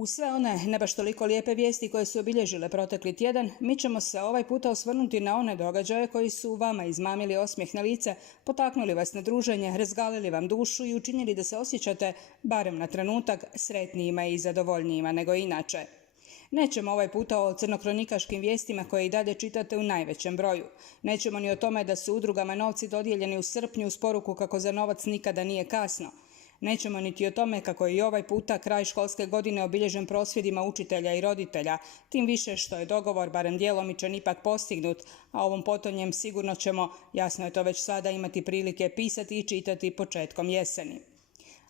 Uz sve one ne baš toliko lijepe vijesti koje su obilježile protekli tjedan, mi ćemo se ovaj puta osvrnuti na one događaje koji su vama izmamili osmijeh na lice, potaknuli vas na druženje, razgalili vam dušu i učinili da se osjećate, barem na trenutak, sretnijima i zadovoljnijima nego inače. Nećemo ovaj puta o crnokronikaškim vijestima koje i dalje čitate u najvećem broju. Nećemo ni o tome da su udrugama novci dodijeljeni u srpnju uz poruku kako za novac nikada nije kasno. Nećemo niti o tome kako je i ovaj puta kraj školske godine obilježen prosvjedima učitelja i roditelja, tim više što je dogovor barem djelomičan ipak postignut, a ovom potonjem sigurno ćemo, jasno je to već sada, imati prilike pisati i čitati početkom jeseni.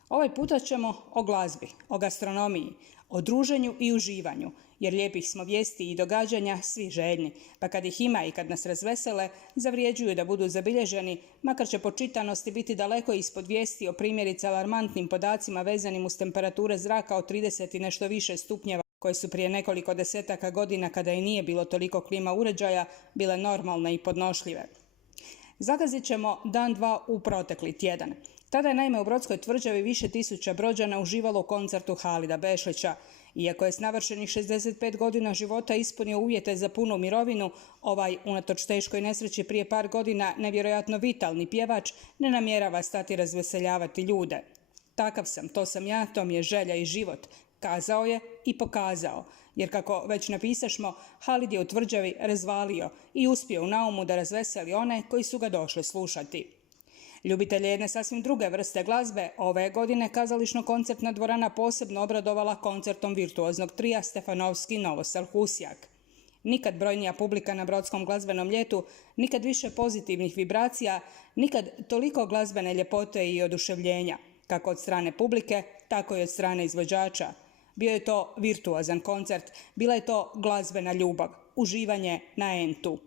Ovaj puta ćemo o glazbi, o gastronomiji, o druženju i uživanju, jer lijepih smo vijesti i događanja svi željni, pa kad ih ima i kad nas razvesele, zavrijeđuju da budu zabilježeni, makar će po čitanosti biti daleko ispod vijesti o primjerice alarmantnim podacima vezanim uz temperature zraka od 30 i nešto više stupnjeva, koje su prije nekoliko desetaka godina, kada i nije bilo toliko klima uređaja, bile normalne i podnošljive. Zagazit ćemo dan dva u protekli tjedan. Tada je naime u Brodskoj tvrđavi više tisuća Brođana uživalo u koncertu Halida Bešlića. Iako je s navršenih 65 godina života ispunio uvjete za punu mirovinu, ovaj, unatoč teškoj nesreći prije par godina, nevjerojatno vitalni pjevač ne namjerava stati razveseljavati ljude. Takav sam, to sam ja, to mi je želja i život, kazao je i pokazao. Jer kako već napisašmo, Halid je u tvrđavi razvalio i uspio u naumu da razveseli one koji su ga došli slušati. Ljubitelje jedne sasvim druge vrste glazbe, ove godine kazališno-koncertna dvorana posebno obradovala koncertom virtuoznog trija Stefanovski Novosel Husjak. Nikad brojnija publika na brodskom glazbenom ljetu, nikad više pozitivnih vibracija, nikad toliko glazbene ljepote i oduševljenja, kako od strane publike, tako i od strane izvođača. Bio je to virtuozan koncert, bila je to glazbena ljubav, uživanje na entu.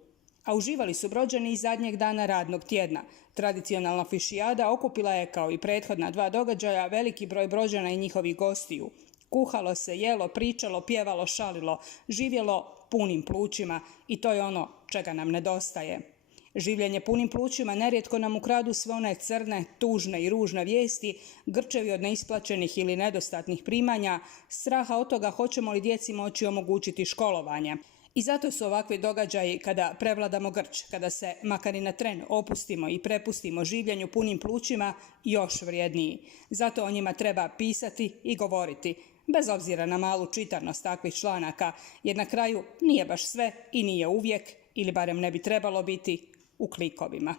A uživali su Brođani i zadnjeg dana radnog tjedna. Tradicionalna fišijada okupila je, kao i prethodna dva događaja, veliki broj Brođana i njihovih gostiju. Kuhalo se, jelo, pričalo, pjevalo, šalilo, živjelo punim plućima i to je ono čega nam nedostaje. Življenje punim plućima nerijetko nam ukradu sve one crne, tužne i ružne vijesti, grčevi od neisplaćenih ili nedostatnih primanja, straha od toga hoćemo li djeci moći omogućiti školovanje. I zato su ovakvi događaji kada prevladamo grč, kada se makar i na tren opustimo i prepustimo življenju punim plućima, još vrijedniji. Zato o njima treba pisati i govoriti, bez obzira na malu čitanost takvih članaka, jer na kraju nije baš sve i nije uvijek, ili barem ne bi trebalo biti, u klikovima.